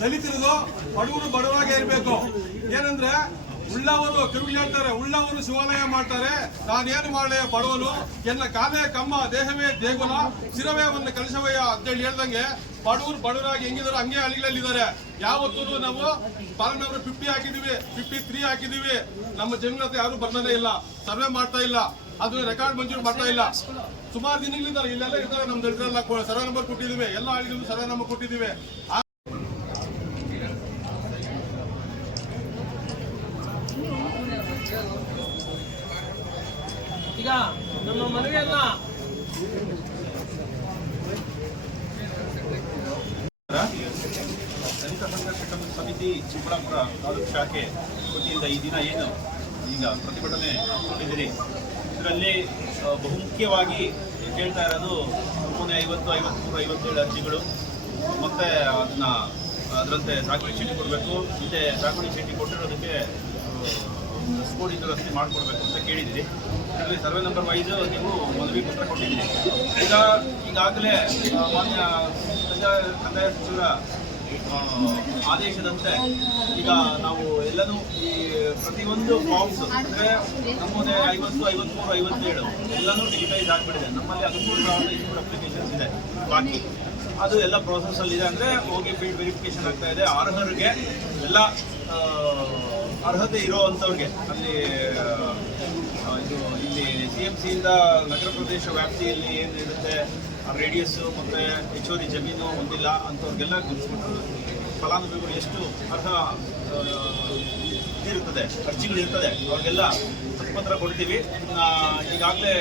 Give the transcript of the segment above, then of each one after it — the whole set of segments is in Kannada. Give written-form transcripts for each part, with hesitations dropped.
ದಲಿತರದು ಬಡವರು ಬಡವರಾಗೆ ಇರಬೇಕು. ಏನಂದ್ರೆ ಉಳ್ಳವರು ಕಿರುಗಳು ಹೇಳ್ತಾರೆ, ಉಳ್ಳವರು ಶಿವಾಲಯ ಮಾಡ್ತಾರೆ, ನಾನೇನು ಮಾಡಲೇ ಬಡವನು, ಎನ್ನ ಕಾಲೇ ಕಮ್ಮ ದೇಹವೇ ದೇಗುಲ ಶಿರವೇವನ್ನು ಕಲಿಸವಯ್ಯ ಅಂತೇಳಿ ಹೇಳ್ದಂಗೆ ಬಡವರು ಬಡವರಾಗಿ ಹೆಂಗಿದಾರೋ ಹಂಗೆ ಹಳ್ಳಿಗಳಲ್ಲಿದ್ದಾರೆ. ಯಾವತ್ತೂ ನಾವು ಪಾಲನ್ ನಂಬರ್ 50 ಹಾಕಿದೀವಿ, 53 ಹಾಕಿದೀವಿ, ನಮ್ಮ ಜಮೀನು ಯಾರು ಬರ್ತಾನೆ ಇಲ್ಲ, ಸರ್ವೆ ಮಾಡ್ತಾ ಇಲ್ಲ, ಅದು ರೆಕಾರ್ಡ್ ಮಂಜೂರು ಮಾಡ್ತಾ ಇಲ್ಲ. ಸುಮಾರು ದಿನಗಳಿಂದ ಇಲ್ಲೆಲ್ಲ ಇರ್ತಾರೆ. ನಮ್ಮ ದಲಿತರೆಲ್ಲ ಸರ್ವೆ ನಂಬರ್ ಕೊಟ್ಟಿದ್ದೀವಿ, ಎಲ್ಲ ಹಳ್ಳಿಗಳಿಗೂ ಸರ್ವೆ ನಂಬರ್ ಕೊಟ್ಟಿದ್ದೀವಿ. ಈಗ ನಮ್ಮ ಮನವಿಯನ್ನ ದಲಿತ ಸಂಘರ್ಷ ಸಮಿತಿ ಚಿಕ್ಕಬಳ್ಳಾಪುರ ತಾಲೂಕು ಶಾಖೆ ವತಿಯಿಂದ ಈ ದಿನ ಏನು ಈಗ ಪ್ರತಿಭಟನೆ ಮಾಡಿದ್ದೀರಿ, ಇದರಲ್ಲಿ ಬಹುಮುಖ್ಯವಾಗಿ ಕೇಳ್ತಾ ಇರೋದು ನಮೂನೆ 50, 53, 57 ಅರ್ಜಿಗಳು, ಮತ್ತು ಅದರಂತೆ ಸಾಗುವಳಿ ಚೀಟಿ ಕೊಡಬೇಕು. ಮತ್ತೆ ಸಾಗುವಳಿ ಚೀಟಿ ಕೊಟ್ಟಿರೋದಕ್ಕೆ ಸ್ಕೋಡಿ ದುರಸ್ತಿ ಮಾಡಿಕೊಡ್ಬೇಕು ಅಂತ ಕೇಳಿದ್ದೀರಿ. ಇದರಲ್ಲಿ ಸರ್ವೆ ನಂಬರ್ ವೈಸ್ ನೀವು ಮನವಿ ಪತ್ರ ಕೊಟ್ಟಿದ್ದೀರಿ. ಈಗಾಗಲೇ ಮಾನ್ಯ ಕಂದಾಯ ಸಚಿವರ ಆದೇಶದಂತೆ ಈಗ ನಾವು ಎಲ್ಲನೂ ಈ ಪ್ರತಿಯೊಂದು ಫಾರ್ಮ್ಸ್ ಅಂದರೆ ನಮೂನೆ 50, 53, 57 ಎಲ್ಲನೂ ಡಿಜಿಟೈಸ್ ಆಗಿಬಿಟ್ಟಿದೆ. ನಮ್ಮಲ್ಲಿ 13,500 ಅಪ್ಲಿಕೇಶನ್ಸ್ ಇದೆ ಬಾಕಿ, ಅದು ಎಲ್ಲ ಪ್ರೋಸೆಸ್ಸಲ್ಲಿದೆ. ಅಂದರೆ ಹೋಗಿ ಫೀಲ್ಡ್ ವೆರಿಫಿಕೇಶನ್ ಆಗ್ತಾ ಇದೆ. ಅರ್ಹರಿಗೆ ಎಲ್ಲ ಅರ್ಹತೆ ಇರೋವಂಥವ್ರಿಗೆ ಅಲ್ಲಿ ಇಲ್ಲಿ CMCಯಿಂದ ನಗರ ಪ್ರದೇಶ ವ್ಯಾಪ್ತಿಯಲ್ಲಿ ಏನಿರುತ್ತೆ ರೇಡಿಯಸ್ಸು ಮತ್ತು ಹೆಚ್ಚುವರಿ ಜಮೀನು ಹೊಂದಿಲ್ಲ ಅಂಥವ್ರಿಗೆಲ್ಲ ಗುರುತಿಸ್ಬಿಟ್ಟು ಫಲಾನುಭವಿಗಳು ಎಷ್ಟು ಅರ್ಹ ಇರ್ತದೆ ಅರ್ಜಿಗಳಿರ್ತದೆ ಅವ್ರಿಗೆಲ್ಲ ಪತ್ರ ಕೊಡ್ತೀವಿ. ಈಗಾಗಲೇ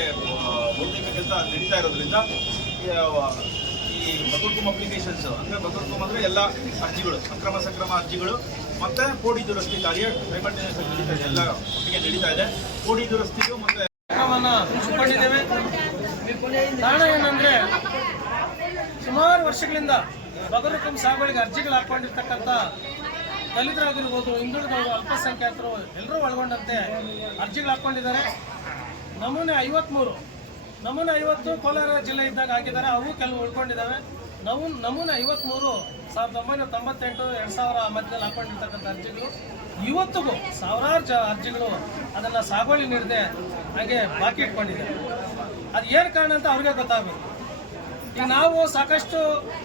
ಬಹುತೇಕ ಕೆಲಸ ನಡೀತಾ ಇರೋದ್ರಿಂದ ಈ ಬಕುರ್ಕುಮ್ ಅಪ್ಲಿಕೇಶನ್ಸ್ ಅಂದರೆ ಬಕುರ್ಕುಮ್ ಅಂದರೆ ಎಲ್ಲ ಅರ್ಜಿಗಳು, ಅಕ್ರಮ ಸಕ್ರಮ ಅರ್ಜಿಗಳು ಮತ್ತು ಕೋಡಿ ದುರಸ್ತಿ ಕಾರ್ಯ ಸೈಮಲ್ಟೇನಿಯಸ್ ನಡೀತಾ ಇದೆ, ಎಲ್ಲ ಒಟ್ಟಿಗೆ ನಡೀತಾ ಇದೆ. ಕೋಡಿ ದುರಸ್ತಿಗೂ ಮತ್ತು ಹಮ್ಮಿಕೊಂಡಿದ್ದೇವೆ. ಕಾರಣ ಏನಂದ್ರೆ ಸುಮಾರು ವರ್ಷಗಳಿಂದ ಬಕುರ್ಕುಮ್ ಸಾಗುವಳಿಗೆ ಅರ್ಜಿಗಳು ಹಾಕೊಂಡಿರ್ತಕ್ಕಂಥ ದಲಿತರಾಗಿರ್ಬೋದು, ಹಿಂದುಳಿದವರು, ಅಲ್ಪಸಂಖ್ಯಾತರು ಎಲ್ಲರೂ ಒಳಗೊಂಡಂತೆ ಅರ್ಜಿಗಳು ಹಾಕ್ಕೊಂಡಿದ್ದಾರೆ. ನಮೂನೆ 50 ಕೋಲಾರ ಜಿಲ್ಲೆ ಇದ್ದಾಗ ಹಾಕಿದ್ದಾರೆ, ಅವು ಕೆಲವು ಉಳ್ಕೊಂಡಿದ್ದಾವೆ. ನಮೂನೆ 53 1998, 2000 ಮಧ್ಯದಲ್ಲಿ ಹಾಕೊಂಡಿರ್ತಕ್ಕಂಥ ಅರ್ಜಿಗಳು ಇವತ್ತಿಗೂ ಸಾವಿರಾರು ಅರ್ಜಿಗಳು ಅದನ್ನು ಸಾಗುವಳಿ ನೀಡದೆ ಹಾಗೆ ಬಾಕಿ ಇಟ್ಕೊಂಡಿದ್ದಾರೆ. ಅದು ಏನು ಕಾರಣ ಅಂತ ಅವ್ರಿಗೆ ಗೊತ್ತಾಗಬೇಕು. ಈಗ ನಾವು ಸಾಕಷ್ಟು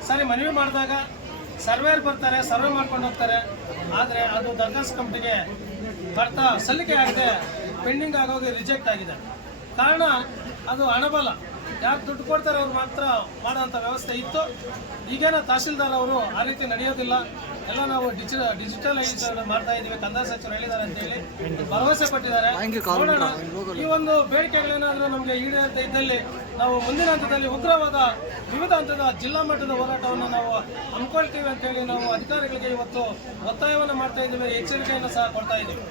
ಸಾರಿ ಮನವಿ ಮಾಡಿದಾಗ ಸರ್ವೇರ್ ಬರ್ತಾರೆ, ಸರ್ವೆ ಮಾಡ್ಕೊಂಡು ಹೋಗ್ತಾರೆ, ಆದರೆ ಅದು ದರ್ಖಾಸ್ತು ಕಮಿಟಿಗೆ ಬರ್ತಾ ಸಲ್ಲಿಕೆ ಆಗದೆ ಪೆಂಡಿಂಗ್ ಆಗೋಗಿ ರಿಜೆಕ್ಟ್ ಆಗಿದೆ. ಕಾರಣ ಅದು ಹಣಬಲ, ಯಾರು ದುಡ್ಡು ಕೊಡ್ತಾರೆ ಅವ್ರು ಮಾತ್ರ ಮಾಡೋಂಥ ವ್ಯವಸ್ಥೆ ಇತ್ತು. ಈಗೇನೋ ತಹಸೀಲ್ದಾರ್ ಅವರು ಆ ರೀತಿ ನಡೆಯೋದಿಲ್ಲ, ಎಲ್ಲ ನಾವು ಡಿಜಿಟಲೈಸ್ ಮಾಡ್ತಾ ಇದ್ದೀವಿ, ಕಂದಾಯ ಸಚಿವರು ಹೇಳಿದ್ದಾರೆ ಅಂತೇಳಿ ಭರವಸೆ ಪಟ್ಟಿದ್ದಾರೆ. ನೋಡೋಣ, ಈ ಒಂದು ಬೇಡಿಕೆಗಳೇನಾದರೂ ನಮಗೆ ಈಡೇರದೇ ಇದ್ದಲ್ಲಿ ನಾವು ಮುಂದಿನ ಹಂತದಲ್ಲಿ ಉಗ್ರವಾದ ವಿವಿಧ ಹಂತದ ಜಿಲ್ಲಾ ಮಟ್ಟದ ಹೋರಾಟವನ್ನು ನಾವು ಹಮ್ಮಿಕೊಳ್ತೀವಿ ಅಂತೇಳಿ ನಾವು ಅಧಿಕಾರಿಗಳಿಗೆ ಇವತ್ತು ಒತ್ತಾಯವನ್ನು ಮಾಡ್ತಾ ಇದ್ದೀವಿ, ಎಚ್ಚರಿಕೆಯನ್ನು ಸಹ ಕೊಡ್ತಾ ಇದ್ದೀವಿ.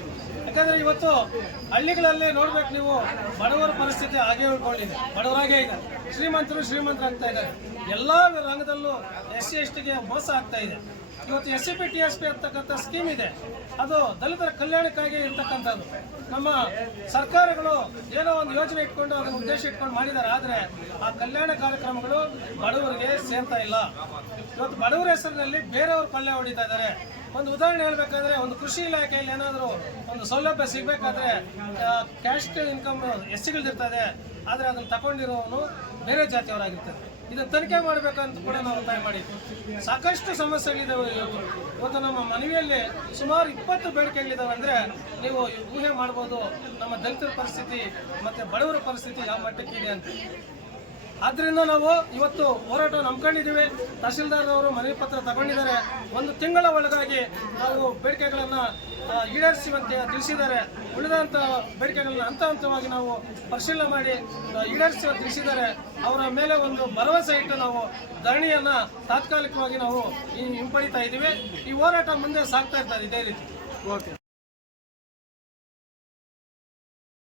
ಯಾಕಂದರೆ ಇವತ್ತು ಹಳ್ಳಿಗಳಲ್ಲೇ ನೋಡ್ಬೇಕು ನೀವು, ಬಡವರ ಪರಿಸ್ಥಿತಿ ಹಾಗೆ ಉಳ್ಕೊಂಡಿದೆ, ಬಡವರಾಗೇ ಇದೆ. ಶ್ರೀಮಂತರಾಗ್ತಾ ಇದ್ದಾರೆ. ಎಲ್ಲ ರಂಗದಲ್ಲೂ SC STಗೆ ಮೋಸ ಆಗ್ತಾ ಇದೆ. ಇವತ್ತು SCP TSP ಅಂತಕ್ಕಂಥ ಸ್ಕೀಮ್ ಇದೆ, ಅದು ದಲಿತರ ಕಲ್ಯಾಣಕ್ಕಾಗಿ ಇರ್ತಕ್ಕಂಥದ್ದು. ನಮ್ಮ ಸರ್ಕಾರಗಳು ಏನೋ ಒಂದು ಯೋಜನೆ ಇಟ್ಕೊಂಡು ಅದನ್ನು ಉದ್ದೇಶ ಇಟ್ಕೊಂಡು ಮಾಡಿದ್ದಾರೆ, ಆದರೆ ಆ ಕಲ್ಯಾಣ ಕಾರ್ಯಕ್ರಮಗಳು ಬಡವರಿಗೆ ಸೇರ್ತಾ ಇಲ್ಲ. ಇವತ್ತು ಬಡವರ ಹೆಸರಿನಲ್ಲಿ ಬೇರೆಯವರು ಕೊಳ್ಳೆ ಹೊಡಿತಾ ಇದ್ದಾರೆ. ಒಂದು ಉದಾಹರಣೆ ಹೇಳಬೇಕಾದ್ರೆ, ಒಂದು ಕೃಷಿ ಇಲಾಖೆಯಲ್ಲಿ ಏನಾದರೂ ಒಂದು ಸೌಲಭ್ಯ ಸಿಗಬೇಕಾದ್ರೆ ಕ್ಯಾಸ್ಟ್ ಇನ್ಕಮ್ SCಗಳದಿರ್ತದೆ, ಆದರೆ ಅದನ್ನು ತಗೊಂಡಿರೋನು ಬೇರೆ ಜಾತಿಯವರಾಗಿರ್ತಾರೆ. ಇದನ್ನು ತನಿಖೆ ಮಾಡಬೇಕಂತ ಕೂಡ ನಾವು ಒತ್ತಾಯ ಮಾಡಿದ್ವಿ. ಸಾಕಷ್ಟು ಸಮಸ್ಯೆಗಳಿದ್ದಾವೆ. ಇವತ್ತು ನಮ್ಮ ಮನವಿಯಲ್ಲಿ ಸುಮಾರು 20 ಬೇಡಿಕೆಗಳಿದ್ದಾವೆ. ಅಂದರೆ ನೀವು ಊಹೆ ಮಾಡ್ಬೋದು ನಮ್ಮ ದಲಿತರ ಪರಿಸ್ಥಿತಿ ಮತ್ತು ಬಡವರ ಪರಿಸ್ಥಿತಿ ಯಾವ ಮಟ್ಟಕ್ಕಿದೆ ಅಂತ. ಆದ್ದರಿಂದ ನಾವು ಇವತ್ತು ಹೋರಾಟ ನಂಬ್ಕೊಂಡಿದ್ದೀವಿ. ತಹಸೀಲ್ದಾರ್ ಅವರು ಮನವಿ ಪತ್ರ ತಗೊಂಡಿದ್ದಾರೆ. 1 ತಿಂಗಳ ಒಳಗಾಗಿ ನಾವು ಬೇಡಿಕೆಗಳನ್ನು ಈಡೇರಿಸುವಂತೆ ತಿಳಿಸಿದ್ದಾರೆ. ಉಳಿದಂಥ ಬೇಡಿಕೆಗಳನ್ನ ಹಂತವಾಗಿ ನಾವು ಪರಿಶೀಲನೆ ಮಾಡಿ ಈಡೇರಿಸುವ ತಿಳಿಸಿದ್ದಾರೆ. ಅವರ ಮೇಲೆ ಒಂದು ಭರವಸೆ ಇಟ್ಟು ನಾವು ಧರಣಿಯನ್ನು ತಾತ್ಕಾಲಿಕವಾಗಿ ನಾವು ಹಿಂಪಡಿತಾ ಇದ್ದೀವಿ. ಈ ಹೋರಾಟ ಮುಂದೆ ಸಾಗ್ತಾ ಇರ್ತದೆ ಇದೇ ರೀತಿ. ಓಕೆ.